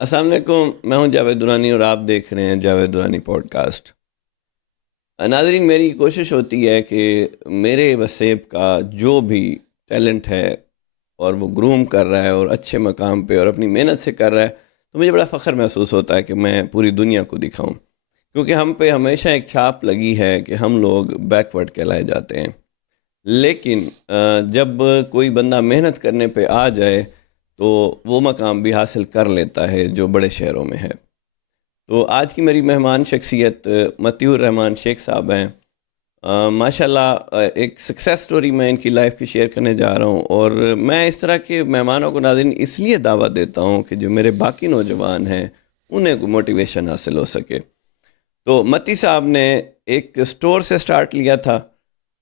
السلام علیکم، میں ہوں جاوید درانی اور آپ دیکھ رہے ہیں جاوید درانی پوڈ کاسٹ۔ ناظرین، میری کوشش ہوتی ہے کہ میرے وسیب کا جو بھی ٹیلنٹ ہے اور وہ گروم کر رہا ہے اور اچھے مقام پہ اور اپنی محنت سے کر رہا ہے، تو مجھے بڑا فخر محسوس ہوتا ہے کہ میں پوری دنیا کو دکھاؤں، کیونکہ ہم پہ ہمیشہ ایک چھاپ لگی ہے کہ ہم لوگ بیکورڈ کہلائے جاتے ہیں۔ لیکن جب کوئی بندہ محنت کرنے پہ آ جائے تو وہ مقام بھی حاصل کر لیتا ہے جو بڑے شہروں میں ہے۔ تو آج کی میری مہمان شخصیت مطیع الرحمان شیخ صاحب ہیں۔ ماشاءاللہ ایک سکسیس سٹوری میں ان کی لائف کی شیئر کرنے جا رہا ہوں، اور میں اس طرح کے مہمانوں کو ناظرین اس لیے دعوت دیتا ہوں کہ جو میرے باقی نوجوان ہیں انہیں کو موٹیویشن حاصل ہو سکے۔ تو متی صاحب نے ایک سٹور سے سٹارٹ لیا تھا،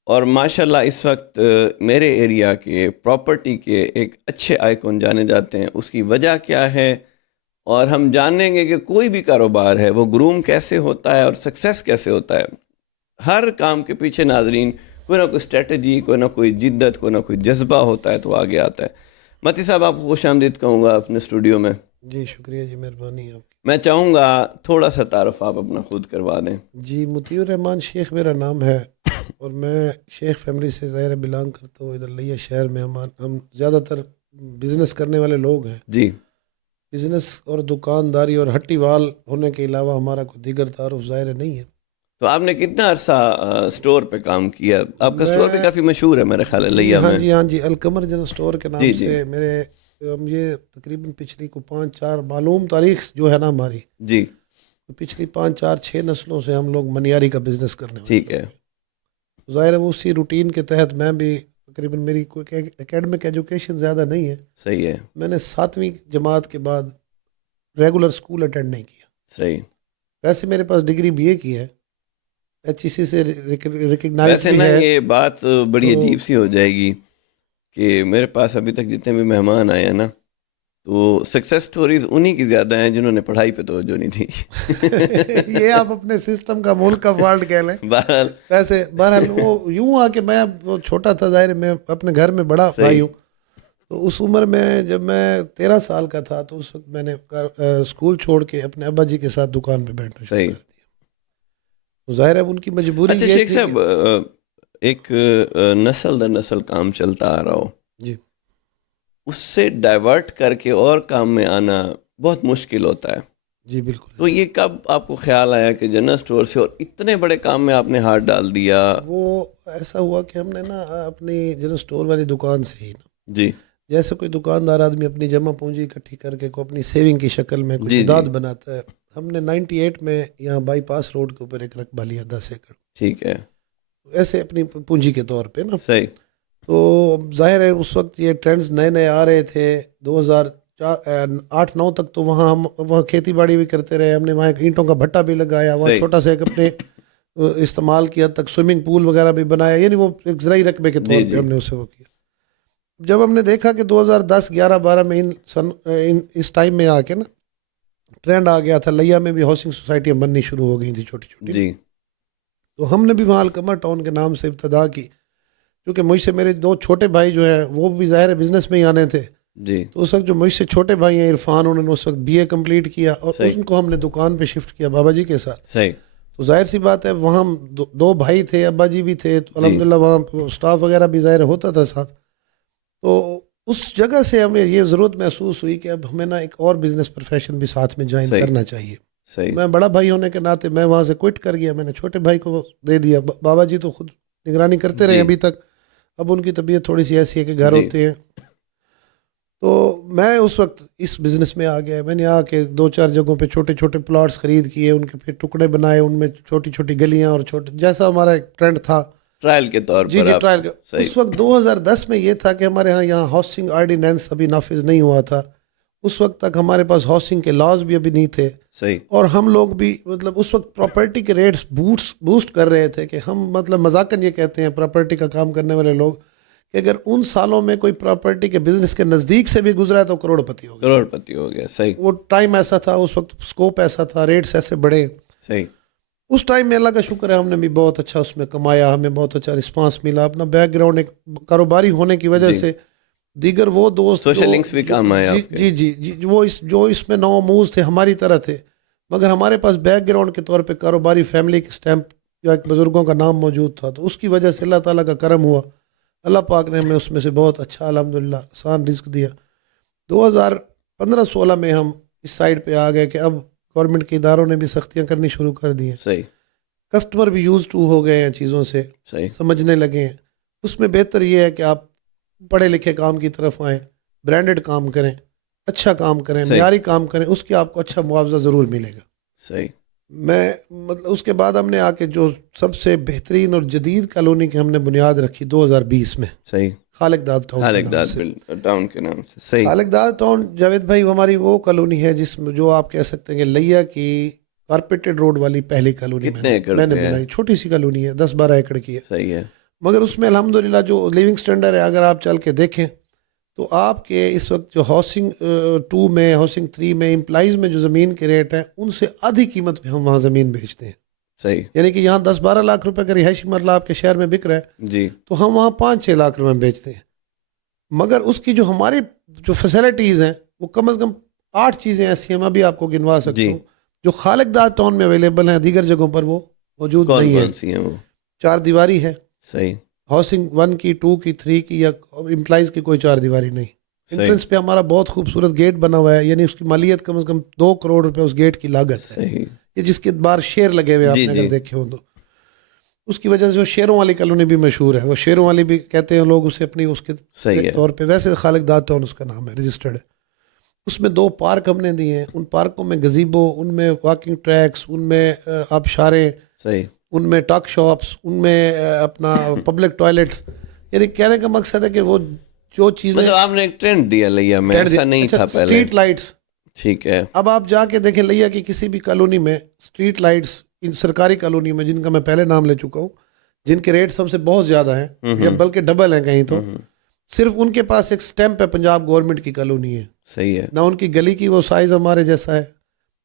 اور ماشاءاللہ اس وقت میرے ایریا کے پراپرٹی کے ایک اچھے آئیکن جانے جاتے ہیں۔ اس کی وجہ کیا ہے، اور ہم جانیں گے کہ کوئی بھی کاروبار ہے وہ گروم کیسے ہوتا ہے اور سکسیس کیسے ہوتا ہے۔ ہر کام کے پیچھے ناظرین کوئی نہ کوئی اسٹریٹجی، کوئی نہ کوئی جدت، کوئی نہ کوئی جذبہ ہوتا ہے تو آگے آتا ہے۔ متی صاحب، آپ کو خوش آمدید کہوں گا اپنے اسٹوڈیو میں۔ جی شکریہ جی، مہربانی آپ کی۔ میں چاہوں گا تھوڑا سا تعارف آپ اپنا خود کروا دیں۔ جی مطیع الرحمان شیخ میرا نام ہے، اور میں شیخ فیملی سے ظاہر بلانگ کرتا ہوں۔ ادھر لیا شہر میں ہم زیادہ تر بزنس کرنے والے لوگ ہیں۔ جی بزنس اور دکانداری اور ہٹی وال ہونے کے علاوہ ہمارا کوئی دیگر تعارف ظاہر نہیں ہے۔ تو آپ نے کتنا عرصہ سٹور پہ کام کیا؟ آپ کا سٹور بھی میں کافی مشہور ہے میرے خیال ہے جی لیا ہاں میں۔ جی ہاں جی القمر جنرل اسٹور کے نام جی جی سے میرے یہ تقریباً پچھلی کو 5-4 معلوم تاریخ جو ہے نا ہماری، جی پچھلی 5-4-6 نسلوں سے ہم لوگ منیاری کا بزنس کرنے والے ٹھیک لوگ ہے، ہیں۔ ظاہر ہے وہ اسی روٹین کے تحت میں بھی تقریباً، میری کوئی اکیڈمک ایجوکیشن زیادہ نہیں ہے۔ صحیح ہے، میں نے 7ویں جماعت کے بعد ریگولر اسکول اٹینڈ نہیں کیا۔ صحیح۔ ویسے میرے پاس ڈگری BA کی ہے، HEC سے ریکگنائز ویسے بھی نا ہے۔ یہ بات بڑی تو عجیب سی ہو جائے گی کہ میرے پاس ابھی تک جتنے بھی مہمان آئے ہیں نا، تو سکسیس سٹوریز انہی کی زیادہ ہیں جنہوں نے پڑھائی پہ توجہ نہیں دی۔ یہ آپ اپنے سسٹم کا ملک کا فالٹ کہہ لیں۔ بہرحال ویسے بہرحال وہ یوں آ کہ میں وہ چھوٹا تھا، ظاہر ہے میں اپنے گھر میں بڑا بھائی صحیح ہوں۔ تو اس عمر میں جب میں 13 سال کا تھا تو اس وقت میں نے اسکول چھوڑ کے اپنے ابا جی کے ساتھ دکان پہ بیٹھنا شروع صحیح۔ کر دیا۔ تو ظاہر ہے اب ان کی مجبوری اچھا یہ شیخ تھی صاحب، کہ ایک نسل در نسل کام چلتا آ رہا ہو، جی اس سے ڈائیورٹ کر کے اور کام میں آنا بہت مشکل ہوتا ہے۔ جی بالکل تو یہ کب آپ کو خیال آیا کہ جنرل اسٹور سے اور اتنے بڑے کام میں آپ نے ہاتھ ڈال دیا؟ وہ ایسا ہوا کہ ہم نے نا اپنی جنرل اسٹور والی دکان سے ہی نا، جی جیسے کوئی دکاندار آدمی اپنی جمع پونجی اکٹھی کر کے کو اپنی سیونگ کی شکل میں کچھ جی جی امداد بناتا ہے۔ ہم نے 98 میں یہاں بائی پاس روڈ کے اوپر ایک رقبہ لیا 10 ایکڑ، ٹھیک ہے، ایسے اپنی پونجی کے طور پہ نا۔ صحیح، تو ظاہر ہے اس وقت یہ ٹرینڈز نئے نئے آ رہے تھے۔ 2008-9 تک تو وہاں کھیتی باڑی بھی کرتے رہے۔ ہم نے وہاں ایک اینٹوں کا بھٹا بھی لگایا، وہاں صحیح، چھوٹا سا ایک اپنے استعمال کیا تک سوئمنگ پول وغیرہ بھی بنایا، یعنی وہ ایک زرعی رقبے کے جی طور پہ جی ہم نے اسے وہ کیا۔ جب ہم نے دیکھا کہ 2010-11-12 میں اس ٹائم میں آ کے نا ٹرینڈ آ گیا تھا، لیا میں بھی ہاؤسنگ سوسائٹیاں بننی شروع ہو گئی تھیں چھوٹی چھوٹی، جی تو ہم نے بھی وہاں القمر ٹاؤن کے نام سے ابتدا کی۔ کیونکہ مجھ سے میرے 2 چھوٹے بھائی جو ہیں وہ بھی ظاہر بزنس میں ہی آنے تھے، جی تو اس وقت جو مجھ سے چھوٹے بھائی ہیں عرفان، انہوں نے اس وقت BA کمپلیٹ کیا، اور صحیح، ان کو ہم نے دکان پہ شفٹ کیا بابا جی کے ساتھ۔ صحیح، تو ظاہر سی بات ہے وہاں 2 بھائی تھے، ابا جی بھی تھے، تو جی الحمدللہ وہاں سٹاف وغیرہ بھی ظاہر ہوتا تھا ساتھ۔ تو اس جگہ سے ہمیں یہ ضرورت محسوس ہوئی کہ اب ہمیں نا ایک اور بزنس پروفیشن بھی ساتھ میں جوائن صحیح، کرنا چاہیے۔ صحیح، میں بڑا بھائی ہونے کے ناطے میں وہاں سے کوئٹ کر گیا، میں نے چھوٹے بھائی کو دے دیا۔ بابا جی تو خود نگرانی کرتے رہے جی ابھی تک، اب ان کی طبیعت تھوڑی سی ایسی ہے کہ گھر جی ہوتے ہیں۔ تو میں اس وقت اس بزنس میں آ گیا۔ میں نے آ کے 2-4 جگہوں پہ چھوٹے چھوٹے پلاٹس خرید کیے، ان کے پھر ٹکڑے بنائے، ان میں چھوٹی چھوٹی گلیاں اور چھوٹے، جیسا ہمارا ایک ٹرینڈ تھا۔ ٹرائل کے طور جی پر جی آپ، ٹرائل۔ صحیح، اس وقت 2010 میں یہ تھا کہ ہمارے یہاں ہاؤسنگ آرڈیننس ابھی نافذ نہیں ہوا تھا۔ اس وقت تک ہمارے پاس ہاؤسنگ کے لاز بھی ابھی نہیں تھے، صحیح، اور ہم لوگ بھی مطلب اس وقت پراپرٹی کے ریٹس بوسٹ کر رہے تھے کہ ہم مطلب مذاقاً یہ کہتے ہیں پراپرٹی کا کام کرنے والے لوگ کہ اگر ان سالوں میں کوئی پراپرٹی کے بزنس کے نزدیک سے بھی گزرا ہے تو کروڑ پتی ہو گیا۔ کروڑ پتی ہو گیا، صحیح، وہ ٹائم ایسا تھا، اس وقت سکوپ ایسا تھا، ریٹس ایسے بڑھے۔ صحیح، اس ٹائم میں اللہ کا شکر ہے ہم نے بھی بہت اچھا اس میں کمایا، ہمیں بہت اچھا رسپانس ملا۔ اپنا بیک گراؤنڈ ایک کاروباری ہونے کی وجہ جی سے دیگر وہ دوست سوشل لنکس بھی کام آئے آپ کے. جی وہ جو اس میں نوآموز تھے ہماری طرح تھے، مگر ہمارے پاس بیک گراؤنڈ کے طور پہ کاروباری فیملی کے سٹیمپ یا ایک بزرگوں کا نام موجود تھا، تو اس کی وجہ سے اللہ تعالیٰ کا کرم ہوا، اللہ پاک نے ہمیں اس میں سے بہت اچھا الحمدللہ آسان رزق دیا. 2015-16 میں ہم اس سائڈ پہ آ گئے کہ اب گورنمنٹ کے اداروں نے بھی سختیاں کرنی شروع کر دی ہیں. صحیح. کسٹمر بھی یوز ٹو ہو گئے ہیں چیزوں سے، صحیح. سمجھنے لگے ہیں. اس میں بہتر یہ ہے کہ آپ پڑھے لکھے کام کی طرف آئیں، برانڈڈ کام کریں، اچھا کام کریں، معیاری کام کریں، اس کی آپ کو اچھا معاوضہ ضرور ملے گا. صحیح. میں مطلب اس کے بعد ہم نے آ کے جو سب سے بہترین اور جدید کالونی کی ہم نے بنیاد رکھی 2020 میں. صحیح. خالق داد ٹاؤن کے نام سے. صحیح. خالق داد ٹاؤن جاوید بھائی ہماری وہ کالونی ہے جس میں جو آپ کہہ سکتے ہیں کہ لیا کی کارپیٹڈ روڈ والی پہلی کالونی میں نے بنائی. چھوٹی سی کالونی ہے، 10-12 ایکڑ کی ہے. صحیح ہے. مگر اس میں الحمدللہ جو لیونگ سٹینڈرڈ ہے، اگر آپ چل کے دیکھیں تو آپ کے اس وقت جو ہاؤسنگ 2 میں، ہاؤسنگ 3 میں امپلائیز میں جو زمین کے ریٹ ہیں ان سے آدھی قیمت پہ ہم وہاں زمین بیچتے ہیں. صحیح. یعنی کہ یہاں 10-12 لاکھ روپے کا رہائشی مرلہ آپ کے شہر میں بک رہا ہے جی، تو ہم وہاں 5-6 لاکھ روپے میں بیچتے ہیں. مگر اس کی جو ہماری جو فیسلٹیز ہیں وہ کم از کم 8 چیزیں ایسی ہیں، میں بھی آپ کو گنوا سکتا ہوں جو خالق داد ٹاؤن میں اویلیبل ہیں، دیگر جگہوں پر وہ موجود نہیں ہیں. کون سی ہیں وہ؟ 4 دیواری ہے. صحیح. ہاؤسنگ 1 کی، 2 کی، 3 کی، یا امپلائیز کی کوئی 4 دیواری نہیں. انٹرنس پہ ہمارا بہت خوبصورت گیٹ بنا ہوا ہے، یعنی اس کی مالیت کم از کم 2 کروڑ روپے اس گیٹ کی لاگت ہے. یہ جس کے بار شیر لگے ہوئے آپ نے اگر دیکھے ہوں تو اس کی وجہ سے وہ شیروں والی کالونی بھی مشہور ہے. وہ شیروں والی بھی کہتے ہیں لوگ اسے اپنی اس کے طور پہ. ویسے خالق داد ٹاؤن اس کا نام ہے، رجسٹرڈ ہے. اس میں 2 پارک ہم نے دیے ہیں. ان پارکوں میں گزیبو، ان میں واکنگ ٹریکس، ان میں آبشاریں، ان میں ٹاک شاپس، ان میں اپنا پبلک ٹوائلٹس. یعنی کہنے کا مقصد ہے کہ وہ جو چیزیں مطلب آپ نے ایک ٹرینڈ دیا لیا میں، ایسا نہیں تھا پہلے. Street lights. ٹھیک ہے. اب آپ جا کے دیکھیں لیا کی کسی بھی کالونی میں اسٹریٹ لائٹس، ان سرکاری کالونی میں جن کا میں پہلے نام لے چکا ہوں، جن کے ریٹ سب سے بہت زیادہ ہیں یا بلکہ ڈبل ہیں کہیں تو، صرف ان کے پاس ایک سٹیمپ ہے پنجاب گورنمنٹ کی کالونی ہے. صحیح ہے. نہ ان کی گلی کی وہ سائز ہمارے جیسا ہے،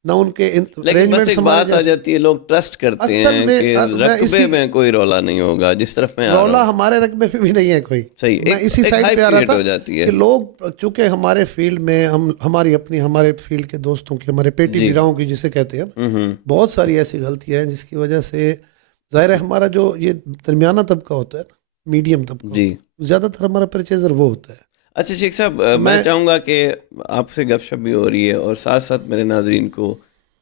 نہ ان کے لیکن بس ایک بات آ جاتی ہے، لوگ ٹرسٹ کرتے ہیں کہ رقبے میں کوئی رولا نہیں ہوگا. جس طرف میں رولا ہمارے رقبے میں بھی نہیں ہے کوئی. صحیح. میں اسی سائڈ پہ آ رہا تھا کہ لوگ چونکہ ہمارے فیلڈ میں ہمارے فیلڈ کے دوستوں کی، ہمارے پیٹی بیراؤں کی جسے کہتے ہیں، بہت ساری ایسی غلطیاں ہیں جس کی وجہ سے ظاہر ہے ہمارا جو یہ درمیانہ طبقہ ہوتا ہے، میڈیم طبقہ، زیادہ تر ہمارا پرچیزر وہ ہوتا ہے. اچھا شیخ صاحب، میں چاہوں گا کہ آپ سے گپ شپ بھی ہو رہی ہے اور ساتھ ساتھ میرے ناظرین کو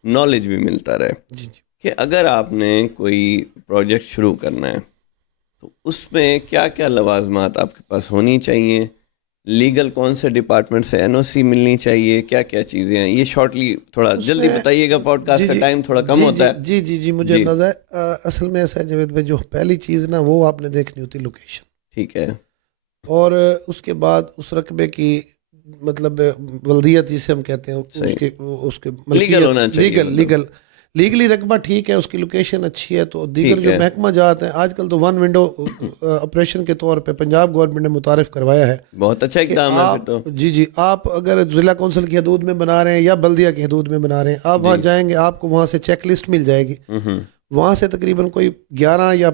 نالج بھی ملتا رہے کہ اگر آپ نے کوئی پروجیکٹ شروع کرنا ہے تو اس میں کیا کیا لوازمات آپ کے پاس ہونی چاہیے، لیگل کون سے ڈپارٹمنٹ سے NOC ملنی چاہیے، کیا کیا چیزیں ہیں، یہ شارٹلی تھوڑا جلدی بتائیے گا، پوڈ کاسٹ کا ٹائم تھوڑا کم ہوتا ہے. جی مجھے اندازہ ہے. اصل میں ایسا ہے جاوید بھائی، جو پہلی چیز نا وہ آپ نے دیکھنی ہوتی لوکیشن. ٹھیک ہے. اور اس کے بعد اس رقبے کی مطلب ولدیت جسے ہم کہتے ہیں، اس کے لیگل ہونا چاہیے. لیگلی رقبہ ٹھیک ہے، اس کی لوکیشن اچھی ہے. تو دیگر جو محکمہ جات ہیں آج کل تو 1 ونڈو آپریشن کے طور پہ پنجاب گورنمنٹ نے متعارف کروایا ہے. بہت اچھا اقدام ہے. تو جی آپ اگر ضلع کونسل کی حدود میں بنا رہے ہیں یا بلدیہ کی حدود میں بنا رہے ہیں، آپ وہاں جائیں گے، آپ کو وہاں سے چیک لسٹ مل جائے گی. وہاں سے تقریباً کوئی 11 یا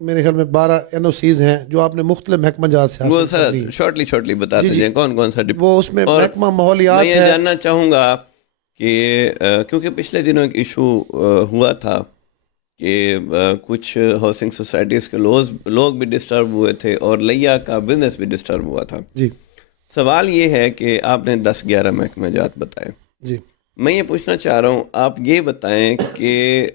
میرے خیال میں 12 NOCs ہیں جو آپ نے مختلف محکمہ جات سے وہ سر شارٹلی بتا دیجیے کون سا وہ اس میں محکمہ ماحولیات ہے. میں یہ جاننا چاہوں گا کہ کیونکہ پچھلے دنوں ایک ایشو ہوا تھا کہ کچھ ہاؤسنگ سوسائٹیز کے لوگ بھی ڈسٹرب ہوئے تھے اور لیا کا بزنس بھی ڈسٹرب ہوا تھا. سوال یہ ہے کہ آپ نے 10-11 محکمہ جات بتائے. میں یہ پوچھنا چاہ رہا ہوں، آپ یہ بتائیں کہ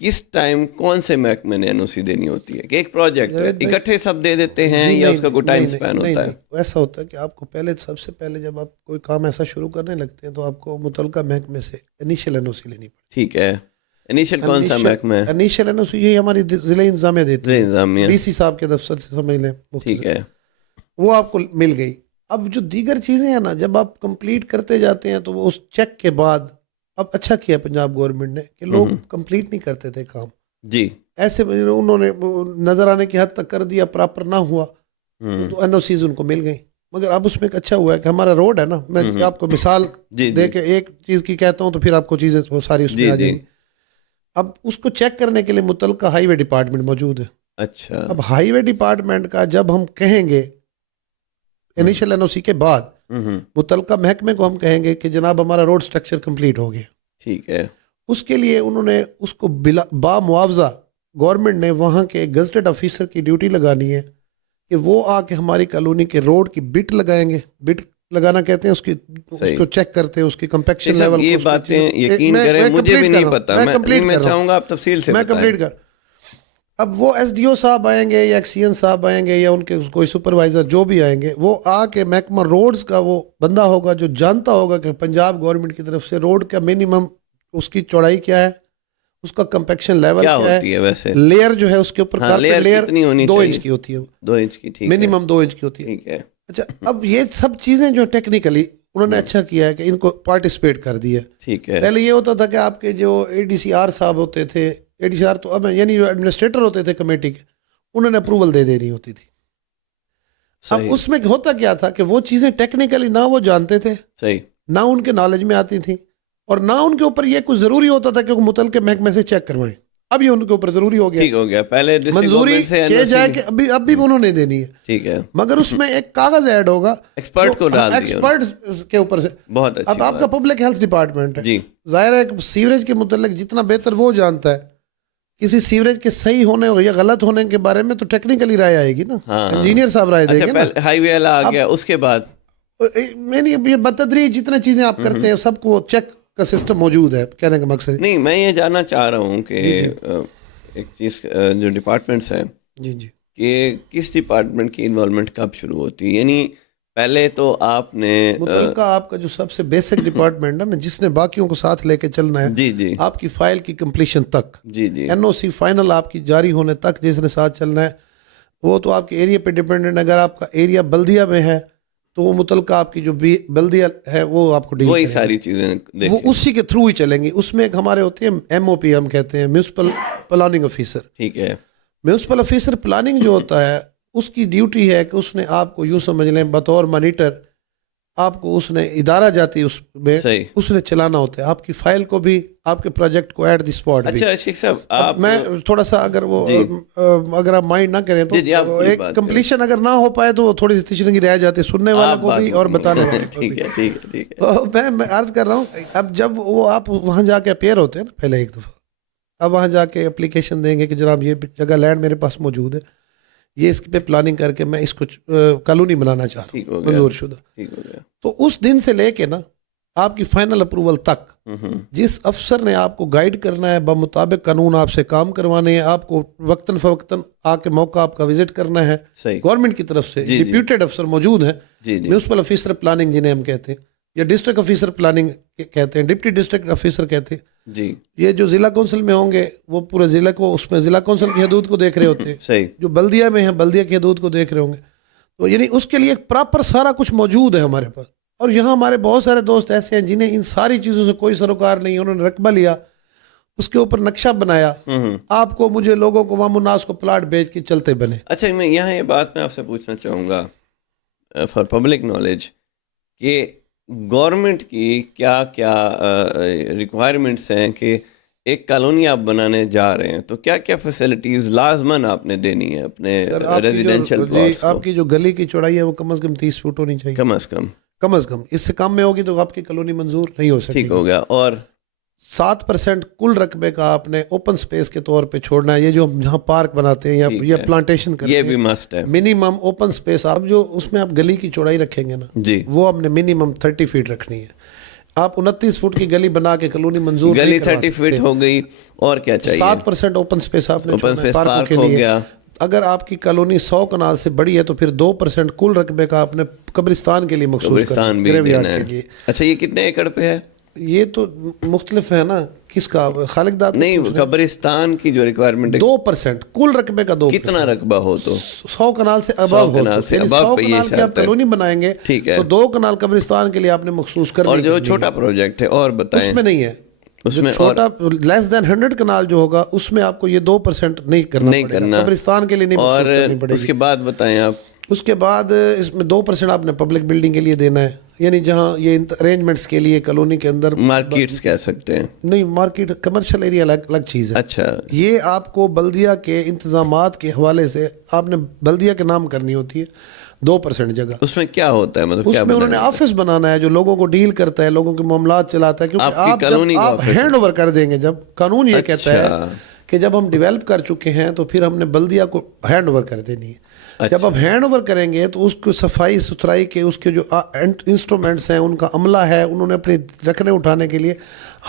کس ٹائم کون سے محکمے نے NOC دینی ہوتی ہے؟ کہ ایک پروجیکٹ اکٹھے سب دے دیتے ہیں یا اس کا کوئی ٹائم سپین ہوتا ہے؟ ایسا ہوتا ہے کہ آپ کو سب سے پہلے جب آپ کوئی کام ایسا شروع کرنے لگتے ہیں تو آپ کو متعلقہ محکمے سے انیشیل NOC لینی پڑتی ہے. ٹھیک ہے. انیشیل کون سا محکمہ ہے؟ انیشیل NOC یہی ہماری ضلع انتظامیہ دیتی ہے، DC صاحب کے دفتر سے سمجھ لیں. ٹھیک ہے، وہ آپ کو مل گئی. اب جو دیگر چیزیں ہیں نا، جب آپ کمپلیٹ کرتے جاتے ہیں تو وہ اس چیک کے بعد، اب اچھا کیا پنجاب گورنمنٹ نے کہ لوگ کمپلیٹ نہیں کرتے تھے کام. ایسے انہوں نے نظر آنے کی حد تک کر دیا، پراپر نہ ہوا تو NOCs ان کو مل گئی. مگر اب اس میں ایک اچھا ہوا ہے کہ ہمارا روڈ ہے نا، میں آپ کو مثال دے کے ایک چیز کی کہتا ہوں تو پھر آپ کو چیزیں وہ ساری اس میں آ جائیں گی. اب اس کو چیک کرنے کے لیے متعلقہ ہائی وے ڈپارٹمنٹ موجود ہے. اچھا. اب ہائی وے ڈپارٹمنٹ کا جب ہم کہیں گے انیشل این او سی کے بعد متعلقہ محکمے کو ہم کہیں گے کہ جناب ہمارا روڈ سٹرکچر کمپلیٹ ہو گیا. ٹھیک ہے. اس کے لیے انہوں نے اس کو با معاوضہ گورنمنٹ نے وہاں کے گزٹڈ آفیسر کی ڈیوٹی لگانی ہے کہ وہ آ کے ہماری کالونی کے روڈ کی بٹ لگائیں گے. بٹ لگانا کہتے ہیں اس کو چیک کرتے ہیں اس کی کمپیکشن لیول. یہ باتیں یقین کریں مجھے بھی نہیں پتا, میں چاہوں گا آپ تفصیل سے میں کمپلیٹ کر. اب وہ ایس ڈی او صاحب آئیں گے یا ایکس سی این صاحب آئیں گے یا ان کے کوئی سپروائزر جو بھی آئیں گے, وہ آ کے محکمہ روڈز کا وہ بندہ ہوگا جو جانتا ہوگا کہ پنجاب گورنمنٹ کی طرف سے روڈ کا منیمم اس کی چوڑائی کیا ہے, اس کا کمپیکشن لیول کیا ہوتی ہے, ویسے لیئر جو ہے اس کے اوپر لیئر 2 انچ کی ہوتی ہے, 2 انچ کی منیمم 2 انچ کی ہوتی ہے. اچھا, اب یہ سب چیزیں جو ٹیکنیکلی انہوں نے اچھا کیا ہے کہ ان کو پارٹیسپیٹ کر دیا. ٹھیک ہے. پہلے یہ ہوتا تھا کہ آپ کے جو اے ڈی سی آر صاحب ہوتے تھے, اے ڈی سی آر تو اب یعنی جو ایڈمنسٹریٹر ہوتے تھے کمیٹی کے, انہوں نے اپروول دے دینی ہوتی تھی. اب اس میں ہوتا کیا تھا کہ وہ چیزیں ٹیکنیکلی نہ وہ جانتے تھے, نہ ان کے نالج میں آتی تھیں, اور نہ ان کے اوپر یہ کچھ ضروری ہوتا تھا کہ وہ متعلقہ محکمے سے چیک کروائیں. اب یہ ان کے اوپر ضروری ہو گیا. ٹھیک ہو گیا. پہلے منظوری کیے جائے کہ اب بھی انہوں نے دینی ہے. ٹھیک ہے. مگر اس میں ایک کاغذ ایڈ ہوگا ایکسپرٹ کو ڈال دیا, ایکسپرٹ کے اوپر سے. بہت اچھی. اب آپ کا پبلک ہیلتھ ڈپارٹمنٹ ہے, ظاہر ہے کہ سیوریج کے متعلق جتنا بہتر وہ جانتا ہے, کسی سیوریج کے صحیح ہونے یا غلط ہونے کے بارے میں تو ٹیکنیکلی رائے آئے گی نا, انجینئر صاحب رائے دیں گے نا. ہائی وے آ گیا, اس کے بعد یعنی یہ بتدریج جتنا چیزیں آپ کرتے ہیں سب کو چیک کا سسٹم موجود ہے. کہنے کا مقصد نہیں, میں یہ جاننا چاہ رہا ہوں کہ ایک چیز جو ڈپارٹمنٹس ہیں کہ کس ڈپارٹمنٹ کی انوالومنٹ کب شروع ہوتی ہے؟ یعنی پہلے تو آپ نے متعلقہ آپ کا جو سب سے بیسک ڈپارٹمنٹ ہے نا, جس نے باقیوں کو ساتھ لے کے چلنا ہے, آپ کی فائل کی کمپلیشن تک, این او سی فائنل آپ کی جاری ہونے تک جس نے ساتھ چلنا ہے, وہ تو آپ کے ایریا پہ ڈیپینڈنٹ. اگر آپ کا ایریا بلدیہ میں ہے تو وہ متعلقہ آپ کی جو بلدیہ ہے وہ آپ کو ڈیل وہی ساری چیزیں وہ اسی کے تھرو ہی چلیں گی. اس میں ایک ہمارے ہوتے ہیں ایم او پی, ہم کہتے ہیں میونسپل پلاننگ آفیسر. ٹھیک ہے. میونسپل آفیسر پلاننگ جو ہوتا ہے, اس کی ڈیوٹی ہے کہ اس نے آپ کو یوں سمجھ لیں بطور مانیٹر آپ کو اس نے ادارہ جاتی اس میں اس نے چلانا ہوتا ہے. آپ کی فائل کو بھی, آپ کے پروجیکٹ کو ایٹ دی اسپاٹ بھی. اچھا شیخ صاحب, میں تھوڑا سا اگر وہ اگر آپ مائنڈ نہ کریں تو ایک کمپلیشن اگر نہ ہو پائے تو تھوڑی سی تشنگی رہ جاتی ہے سننے والوں کو بھی اور بتانے والوں کو بھی. تو میں عرض کر رہا ہوں, اب جب وہ آپ وہاں جا کے اپیئر ہوتے ہیں نا پہلے ایک دفعہ, اب وہاں جا کے اپلیکیشن دیں گے کہ جناب یہ جگہ لینڈ میرے پاس موجود ہے, یہ اس پہ پلاننگ کر کے میں اس کو کالونی بنانا چاہ رہا ہوں منظور شدہ. تو اس دن سے لے کے نا آپ کی فائنل اپروول تک جس افسر نے آپ کو گائیڈ کرنا ہے, بمطابق قانون آپ سے کام کروانے ہیں, آپ کو وقتاً فوقتاً آ کے موقع آپ کا وزٹ کرنا ہے, گورنمنٹ کی طرف سے ڈپیوٹیڈ افسر موجود ہیں, میونسپل آفیسر پلاننگ جنہیں ہم کہتے ہیں, یا ڈسٹرکٹ آفیسر پلاننگ کہتے ہیں, ڈپٹی ڈسٹرکٹ آفیسر کہتے ہیں. یہ جو ضلع کونسل میں ہوں گے وہ پورے ضلع کو, اس میں ضلع کونسل کی حدود کو دیکھ رہے ہوتے ہیں, جو بلدیہ میں ہیں بلدیہ کی حدود کو دیکھ رہے ہوں گے. تو یعنی اس کے لیے پراپر سارا کچھ موجود ہے ہمارے پاس. اور یہاں ہمارے بہت سارے دوست ایسے ہیں جنہیں ان ساری چیزوں سے کوئی سروکار نہیں, انہوں نے رقبہ لیا, اس کے اوپر نقشہ بنایا, آپ کو مجھے لوگوں کو عوام الناس کو پلاٹ بیچ کے چلتے بنے. اچھا, میں یہاں یہ بات میں آپ سے پوچھنا چاہوں گا فار پبلک نالج کہ گورنمنٹ کی کیا کیا ریکوائرمنٹس ہیں کہ ایک کالونی آپ بنانے جا رہے ہیں تو کیا کیا فیسلٹیز لازماً آپ نے دینی ہے اپنے ریزیڈینشیل پلاٹس کو؟ آپ کی جو گلی کی چوڑائی ہے وہ کم از کم 30 فٹ ہونی چاہیے, کم از کم. اس سے کم میں ہوگی تو آپ کی کالونی منظور نہیں ہو سکتی. ٹھیک ہو گیا. اور 7% کل رقبے کا آپ نے اوپن سپیس کے طور پہ چھوڑنا ہے. یہ جو ہم جہاں پارک بناتے ہیں یا پلانٹیشن کرتے ہیں, یہ بھی مسٹ ہے. منیمم اوپن سپیس آپ جو اس میں آپ گلی کی چوڑائی رکھیں گے نا, وہ آپ نے منیمم 30 فٹ رکھنی ہے. آپ 29 فٹ کی گلی بنا کے کالونی منظور گلی 30 فٹ ہو گئی. اور کیا چاہیے؟ 7% اوپن سپیس آپ نے چھوڑنا ہے پارکوں کے لیے. اگر آپ کی کالونی 100 کنال سے بڑی ہے تو پھر 2% کل رقبے کا آپ نے قبرستان کے لیے مخصوص کرنا ہے. اچھا, یہ کتنے ایکڑ پہ ہے؟ یہ تو مختلف ہے نا, کس کا خالق داد نہیں, قبرستان کی جو ریکوائرمنٹ ہے 2% کل رقبے کا 2%. کتنا رقبہ ہو تو 100 کنال سے ابو ہو, 100 کنال کی آپ کالونی بنائیں گے تو 2 کنال قبرستان کے لیے آپ نے مخصوص کر. اور جو چھوٹا پروجیکٹ ہے اور بتائیں, اس میں نہیں ہے, اس میں چھوٹا لیس دین 100 کنال جو ہوگا اس میں آپ کو یہ 2% نہیں کرنا قبرستان کے لیے نہیں. اور اس کے بعد بتائیں آپ, اس کے بعد اس میں 2% آپ نے پبلک بلڈنگ کے لیے دینا ہے, یعنی جہاں یہ ارینجمنٹس کے لیے کالونی کے اندر مارکیٹس کہہ سکتے ہیں. نہیں, مارکیٹ کمرشل ایریا الگ چیز ہے. اچھا, یہ آپ کو بلدیہ کے انتظامات کے حوالے سے آپ نے بلدیہ کے نام کرنی ہوتی ہے. 2% جگہ. اس میں کیا ہوتا ہے, مطلب اس کیا میں انہوں نے آفس بنانا ہے جو لوگوں کو ڈیل کرتا ہے, لوگوں کے معاملات چلاتا ہے, کیونکہ آپ ہینڈ اوور کر دیں گے, جب قانون یہ کہتا ہے کہ جب ہم ڈیولپ کر چکے ہیں تو پھر ہم نے بلدیہ کو ہینڈ اوور کر دینی ہے. جب آپ ہینڈ اوور کریں گے تو اس کو صفائی ستھرائی کے اس کے جو انسٹرومنٹس ہیں, ان کا عملہ ہے, انہوں نے اپنے رکھنے اٹھانے کے لیے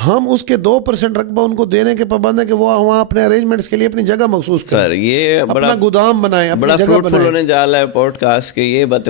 ہم اس کے 2% رقبہ ان کو دینے کے پابند ہیں کہ وہ وہاں اپنے ارینجمنٹس کے لیے اپنی جگہ مخصوص کریں. سر یہ اپنا گودام بنائیں, بڑا اپنی جگہ فروٹفل بنائیں. ہونے جا رہا ہے پوڈ کاسٹ کے, یہ